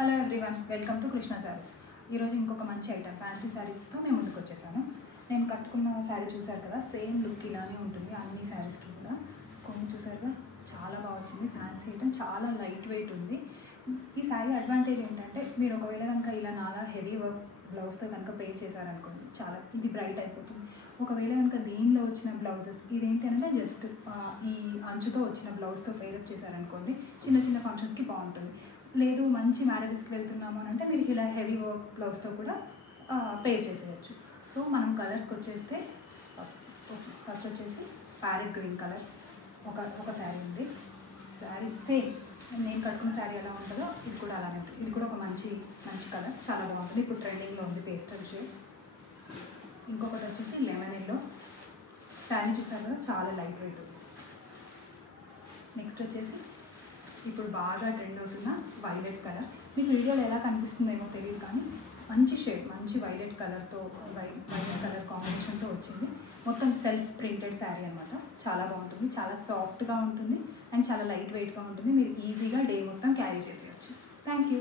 Hello everyone, welcome to Krishna saris. ఈరోజు ఇంకొక మంచి ఐటమ్ ఫ్యాన్సీ శారీస్తో మేము ముందుకు వచ్చేసాను. నేను కట్టుకున్న శారీ చూసారు కదా, సేమ్ లుక్ ఇలానే ఉంటుంది అన్ని శారీస్కి కూడా. కొన్ని చూసారుగా, చాలా బాగా వచ్చింది. ఫ్యాన్సీ ఐటమ్, చాలా లైట్ వెయిట్ ఉంది. ఈ శారీ అడ్వాంటేజ్ ఏంటంటే, మీరు ఒకవేళ కనుక ఇలా నాలా హెవీ వర్క్ బ్లౌజ్తో కనుక పే చేశారనుకోండి, చాలా ఇది బ్రైట్ అయిపోతుంది. ఒకవేళ కనుక దీనిలో వచ్చిన బ్లౌజెస్ ఇదేంటి అంటే జస్ట్ ఈ అంచుతో వచ్చిన బ్లౌజ్తో పేరప్ చేశారనుకోండి, చిన్న చిన్న ఫంక్షన్స్కి బాగుంటుంది. లేదు మంచి మ్యారేజెస్కి వెళ్తున్నాము అని అంటే మీరు ఇలా హెవీ వర్క్ బ్లౌజ్తో కూడా పేర్ చేసేయచ్చు. సో మనం కలర్స్కి వచ్చేస్తే ఫస్ట్ వచ్చేసి ప్యారెట్ గ్రీన్ కలర్ ఒక శారీ ఉంది. శారీ సేమ్ నేను కట్టుకున్న శారీ ఎలా ఉంటుందో ఇది కూడా అలానే ఉంటుంది. ఇది కూడా ఒక మంచి కలర్, చాలా బాగుంటుంది. ఇప్పుడు ట్రెండింగ్లో ఉంది పేస్టల్ షేడ్. ఇంకొకటి వచ్చేసి లెమన్ ఎల్లో. శారీ చూసారు కదా, చాలా లైట్ వెయిట్ ఉంది. నెక్స్ట్ వచ్చేసి ఇప్పుడు బాగా ట్రెండ్ అవుతున్న వైలెట్ కలర్. మీకు వీడియోలో ఎలా కనిపిస్తుందేమో తెలియదు, కానీ మంచి షేడ్, మంచి వైలెట్ కలర్తో వైలెట్ కలర్ కాంబినేషన్తో వచ్చింది. మొత్తం సెల్ఫ్ ప్రింటెడ్ శారీ అనమాట. చాలా బాగుంటుంది, చాలా సాఫ్ట్గా ఉంటుంది అండ్ చాలా లైట్ వెయిట్గా ఉంటుంది. మీరు ఈజీగా డే మొత్తం క్యారీ చేసేయచ్చు. Thank you.